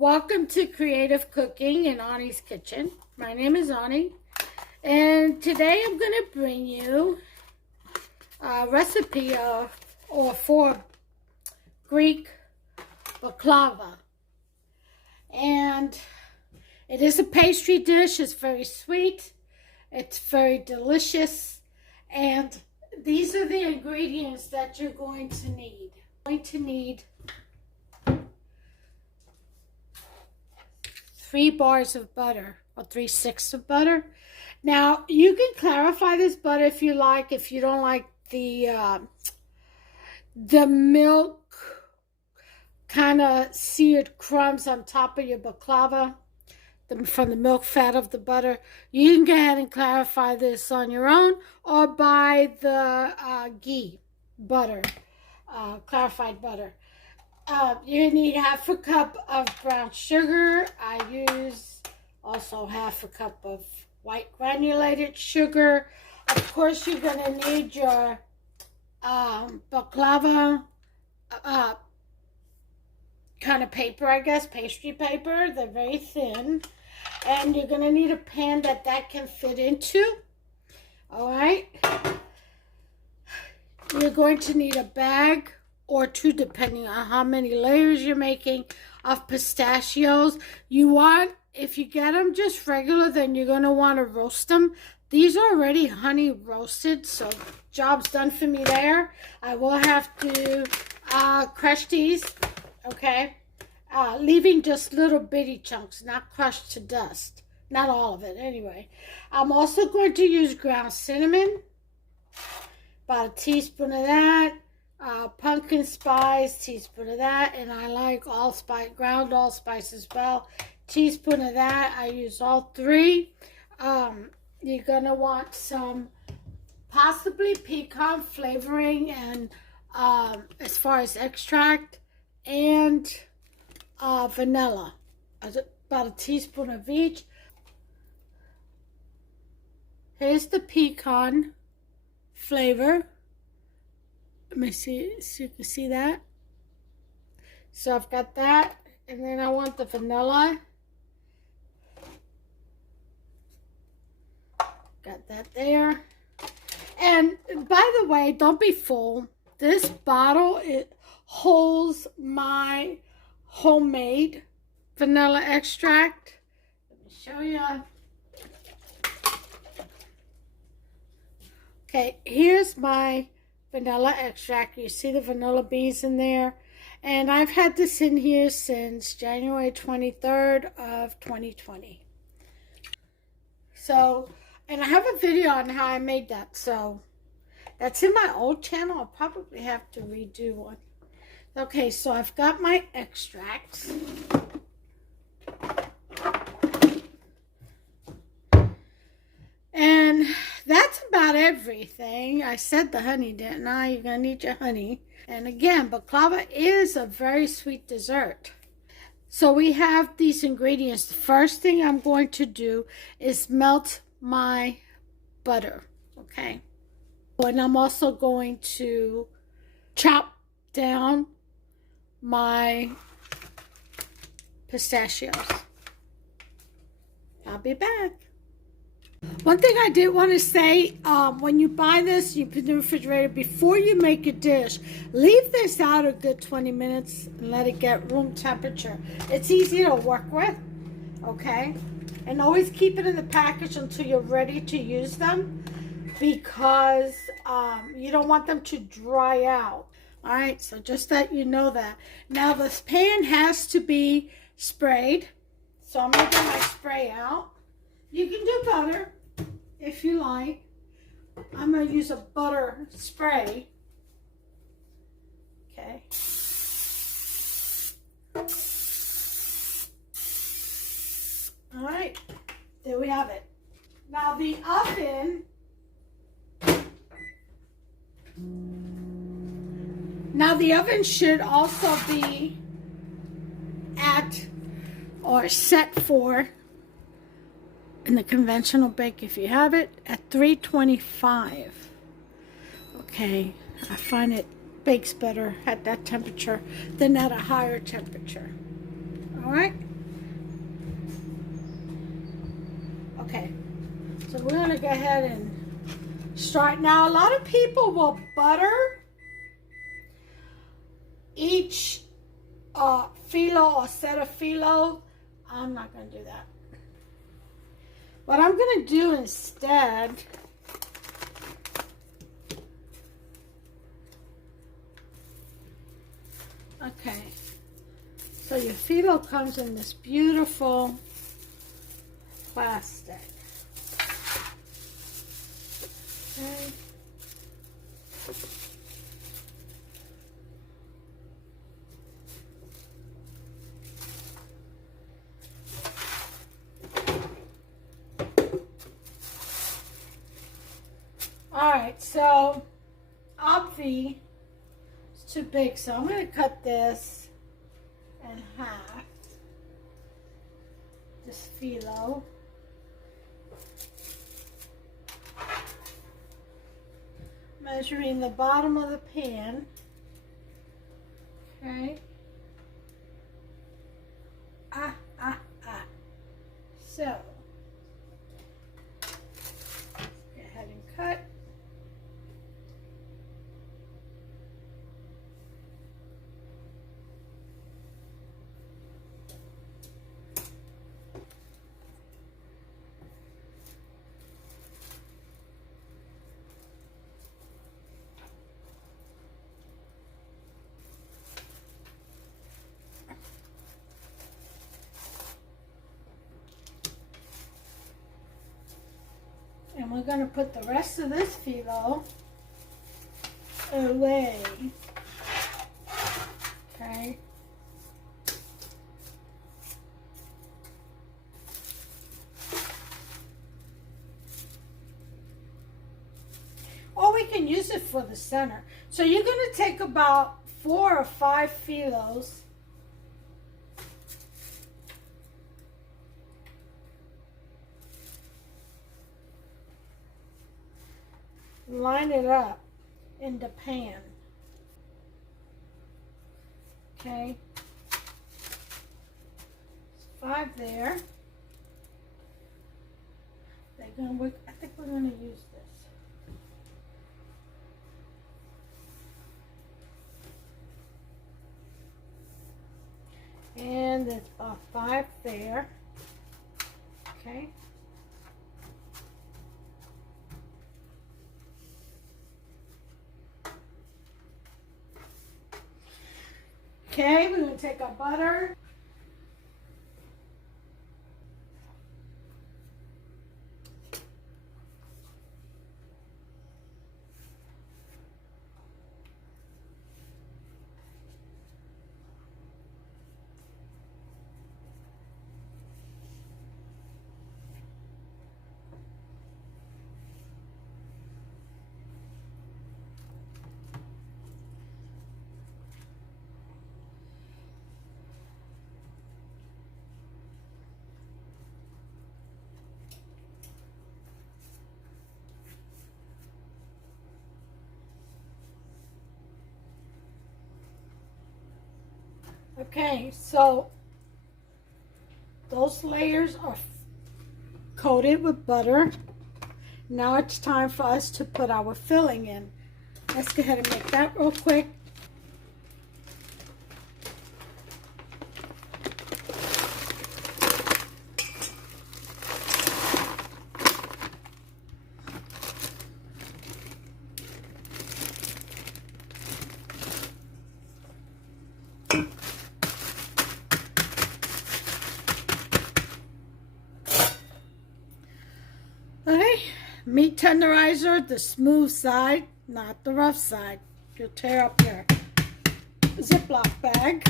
Welcome to Creative Cooking in Ani's Kitchen. My name is Ani, and today I'm going to bring you a recipe for Greek baklava. And it is a pastry dish. It's very sweet. It's very delicious. And these are the ingredients that you're going to need. You're going to need 3 bars of butter, or 3/6 of butter. Now, you can clarify this butter if you like. If you don't like the milk kind of seared crumbs on top of your baklava from the milk fat of the butter, you can go ahead and clarify this on your own or buy the ghee butter, clarified butter. You need 1/2 cup of brown sugar. I use also 1/2 cup of white granulated sugar. Of course, you're going to need your baklava kind of paper, I guess, pastry paper. They're very thin. And you're going to need a pan that can fit into. All right. You're going to need a bag or 2, depending on how many layers you're making, of pistachios. You want, if you get them just regular, then you're going to want to roast them. These are already honey roasted, so job's done for me there. I will have to crush these, okay? Leaving just little bitty chunks, not crushed to dust. Not all of it, anyway. I'm also going to use ground cinnamon, about 1 teaspoon of that. Pumpkin spice, teaspoon of that, and I like allspice, ground allspice as well. Teaspoon of that. I use all 3. You're gonna want some possibly pecan flavoring and as far as extract, and vanilla, about 1 teaspoon of each. Here's the pecan flavor. Let me see so you can see that. So I've got that, and then I want the vanilla. Got that there. And by the way, don't be fooled. This bottle, it holds my homemade vanilla extract. Let me show you. Okay, here's my vanilla extract. You see the vanilla beans in there, and I've had this in here since January 23rd of 2020. So, and I have a video on how I made that, so that's in my old channel. I'll probably have to redo one. Okay, so I've got my extracts. And that's about everything. I said the honey, didn't I? You're going to need your honey. And again, baklava is a very sweet dessert. So we have these ingredients. The first thing I'm going to do is melt my butter. Okay. And I'm also going to chop down my pistachios. I'll be back. One thing I did want to say, when you buy this, you put it in the refrigerator, before you make a dish, leave this out a good 20 minutes and let it get room temperature. It's easy to work with, okay? And always keep it in the package until you're ready to use them, because you don't want them to dry out. All right, so just that you know that. Now, this pan has to be sprayed, so I'm going to get my spray out. You can do butter if you like. I'm going to use a butter spray. Okay. All right. There we have it. Now the oven. Now the oven should also be at or set for, in the conventional bake, if you have it, at 325. Okay, I find it bakes better at that temperature than at a higher temperature. All right. Okay, so we're going to go ahead and start. Now, a lot of people will butter each phyllo or set of phyllo. I'm not going to do that. What I'm going to do instead, okay, so your phyllo comes in this beautiful plastic. Okay. Alright, so obviously it's too big, so I'm going to cut this in half. This phyllo. Measuring the bottom of the pan. Okay. So, go ahead and cut. And we're going to put the rest of this phyllo away. Okay. Or we can use it for the center. So you're going to take about 4 or 5 phyllos. Line it up in the pan. Okay. 5 there. They're gonna work. I think we're gonna use this. And there's about 5 there. Okay. Okay, we're going to take our butter. Okay, so those layers are coated with butter. Now it's time for us to put our filling in. Let's go ahead and make that real quick. Okay, meat tenderizer, the smooth side, not the rough side. You'll tear up your Ziploc bag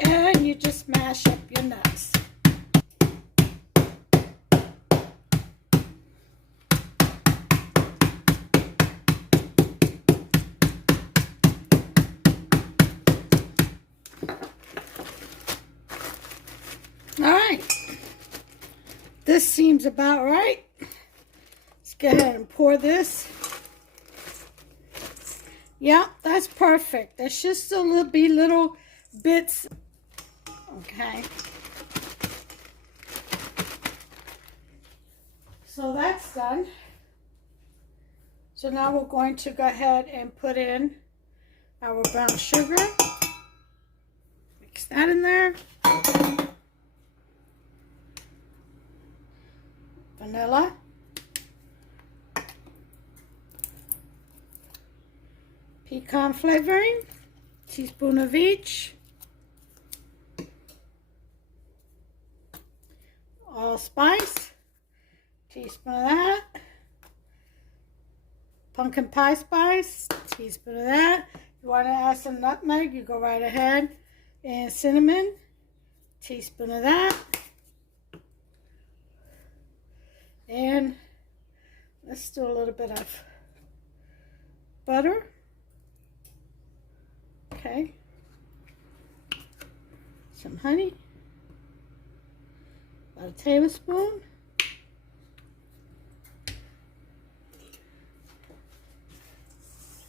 and you just mash up your nuts. All right. This seems about right. Let's go ahead and pour this. Yeah, that's perfect. That's just a little bits. Okay. So that's done. So now we're going to go ahead and put in our brown sugar. Mix that in there. Vanilla. Pecan flavoring. Teaspoon of each. Allspice. Teaspoon of that. Pumpkin pie spice, teaspoon of that. You want to add some nutmeg, you go right ahead. And cinnamon, teaspoon of that. And let's do a little bit of butter. Okay. Some honey. About a tablespoon.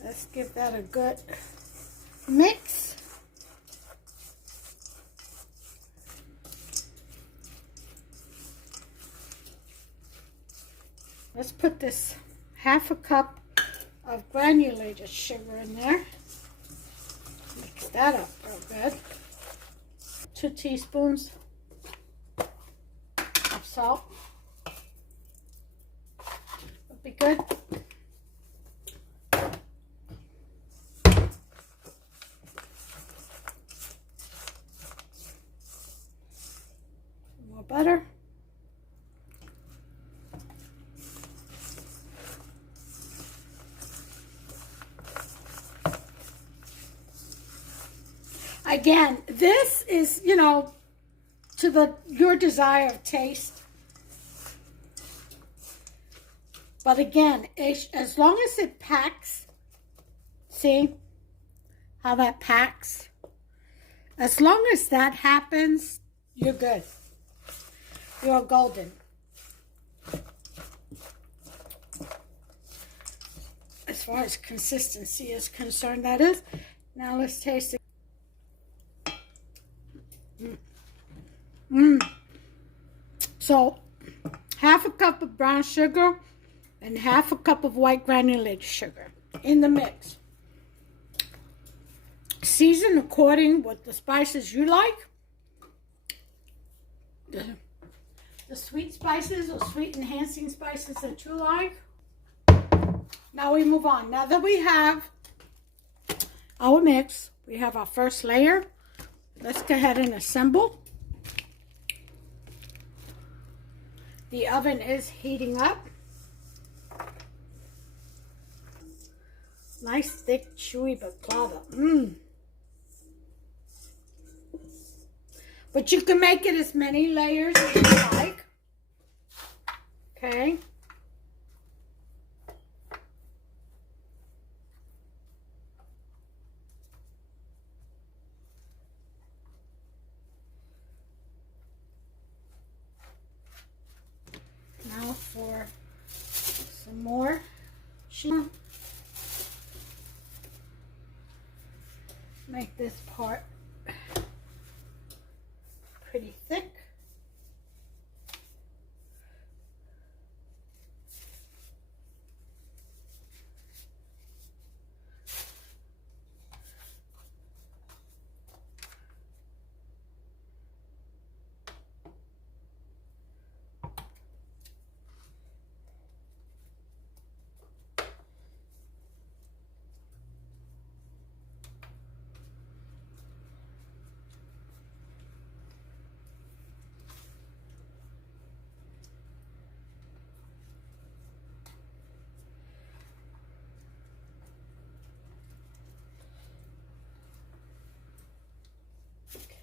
Let's give that a good mix. Let's put this half a cup of granulated sugar in there. Mix that up real good. 2 teaspoons of salt. Would be good. More butter. Again, this is, you know, to your desire of taste. But again, as long as it packs, see how that packs? As long as that happens, you're good. You're golden. As far as consistency is concerned, that is. Now let's taste it. So, half a cup of brown sugar and half a cup of white granulated sugar in the mix. Season according with the spices you like. The sweet spices or sweet enhancing spices that you like. Now we move on. Now that we have our mix, we have our first layer. Let's go ahead and assemble. The oven is heating up. Nice, thick, chewy baklava. But you can make it as many layers as you like. Okay. Now for some more sugar. Make this part pretty thick.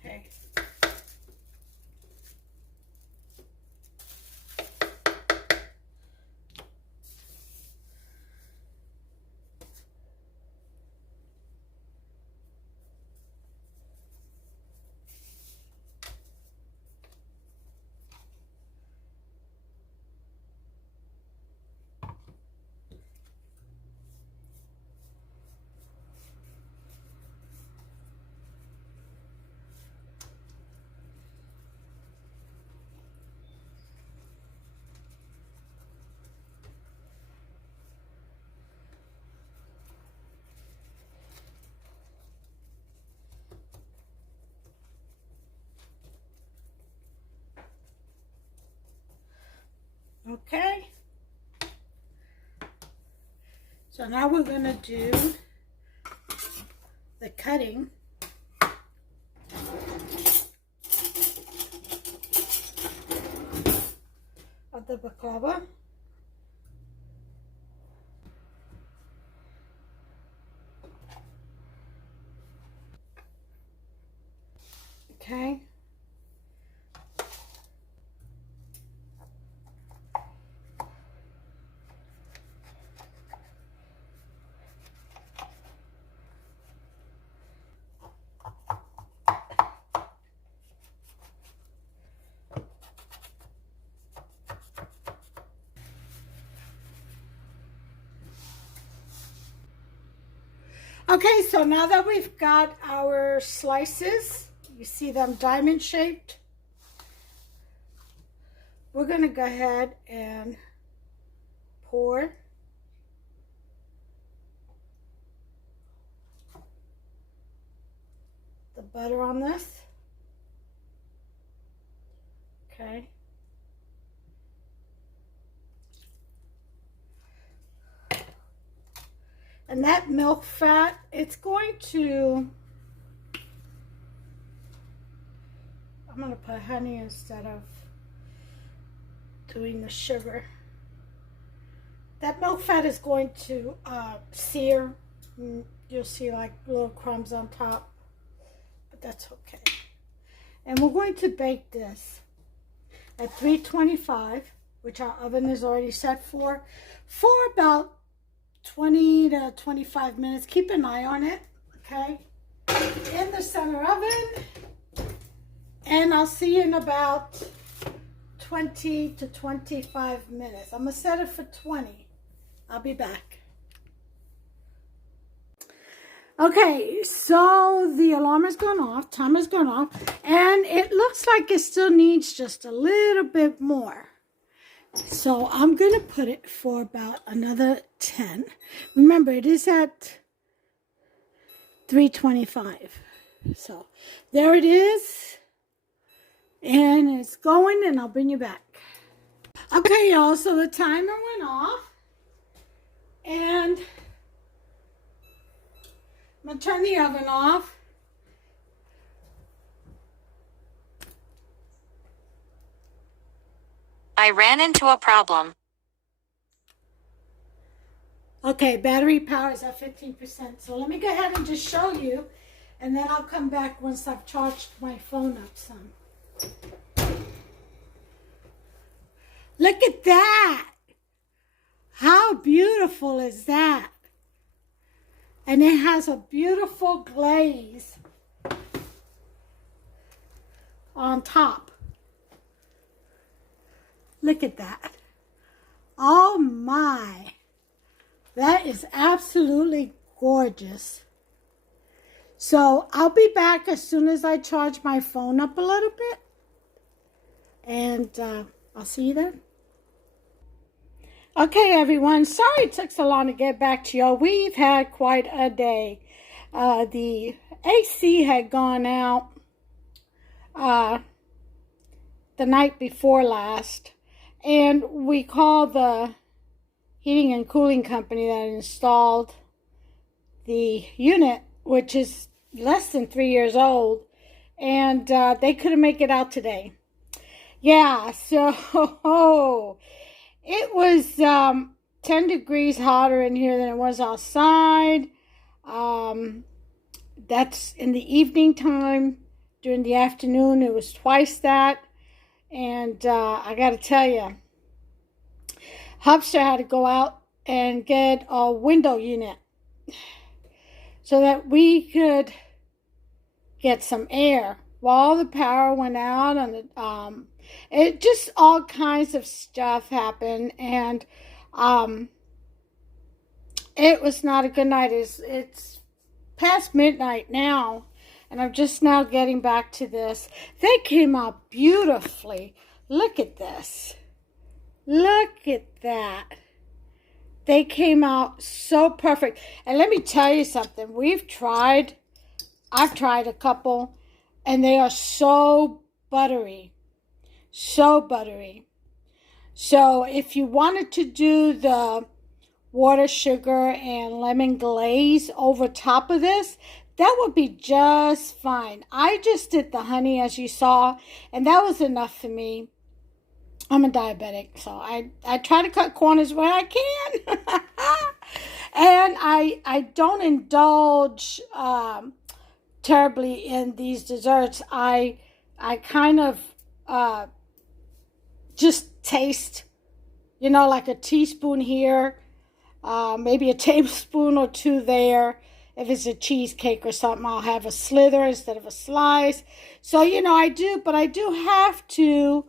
Okay. Okay. So now we're going to do the cutting. Of the baklava. Okay. Okay, so now that we've got our slices, you see them diamond shaped, we're going to go ahead and pour the butter on this. Okay. And that milk fat, it's going to, I'm going to put honey instead of doing the sugar. That milk fat is going to sear. You'll see like little crumbs on top, but that's okay. And we're going to bake this at 325, which our oven is already set for about 20 to 25 minutes. Keep an eye on it, okay? In the center oven. And I'll see you in about 20 to 25 minutes. I'm going to set it for 20. I'll be back. Okay, so the alarm has gone off, timer's gone off, and it looks like it still needs just a little bit more. So I'm going to put it for about another 10. Remember, it is at 325. So there it is. And it's going, and I'll bring you back. Okay, y'all, so the timer went off. And I'm going to turn the oven off. I ran into a problem. Okay, battery power is at 15%. So let me go ahead and just show you, and then I'll come back once I've charged my phone up some. Look at that! How beautiful is that? And it has a beautiful glaze on top. Look at that. Oh my. That is absolutely gorgeous. So I'll be back as soon as I charge my phone up a little bit. And I'll see you then. Okay, everyone. Sorry it took so long to get back to y'all. We've had quite a day. The AC had gone out the night before last. And we called the heating and cooling company that installed the unit, which is less than 3 years old. And they couldn't make it out today. Yeah, so it was 10 degrees hotter in here than it was outside. That's in the evening time. During the afternoon, it was twice that. And I got to tell you, Hubster had to go out and get a window unit so that we could get some air while the power went out. And it just all kinds of stuff happened, and it was not a good night. It's past midnight now, and I'm just now getting back to this. They came out beautifully. Look at this. Look at that. They came out so perfect. And let me tell you something. I've tried a couple, and they are so buttery. So buttery. So if you wanted to do the water, sugar, and lemon glaze over top of this, that would be just fine. I just did the honey, as you saw, and that was enough for me. I'm a diabetic, so I try to cut corners where I can. And I don't indulge terribly in these desserts. I kind of just taste, like a teaspoon here, maybe a tablespoon or two there. If it's a cheesecake or something, I'll have a slither instead of a slice. So, I do have to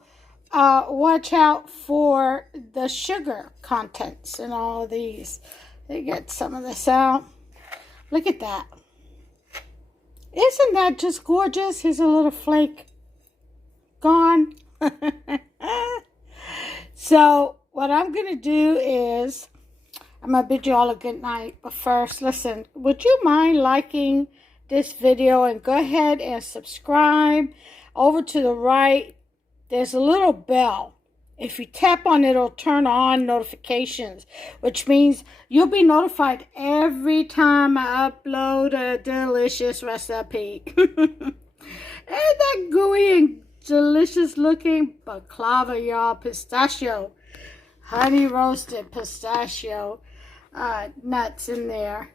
watch out for the sugar contents in all of these. Let me get some of this out. Look at that. Isn't that just gorgeous? Here's a little flake gone. So what I'm going to do is I'm going to bid you all a good night. But first, listen, would you mind liking this video and go ahead and subscribe? Over to the right, there's a little bell. If you tap on it, it'll turn on notifications, which means you'll be notified every time I upload a delicious recipe. Ain't that gooey and delicious looking baklava, y'all? Pistachio, honey roasted pistachio nuts in there.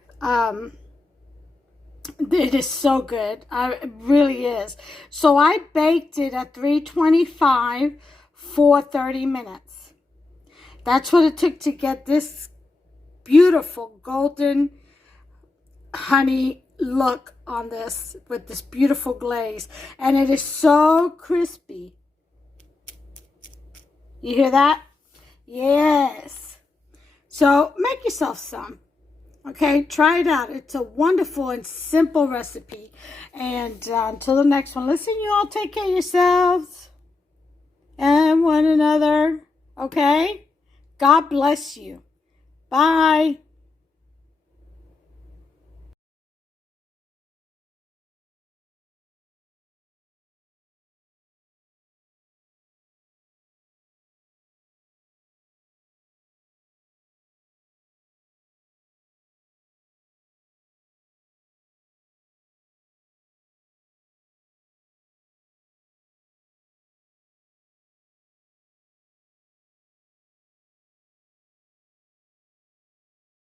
It is so good. It really is. So I baked it at 325 for 30 minutes. That's what it took to get this beautiful golden honey look on this with this beautiful glaze. And it is so crispy. You hear that? Yes. So make yourself some. Okay, try it out. It's a wonderful and simple recipe. And until the next one, listen, you all take care of yourselves and one another. Okay? God bless you. Bye.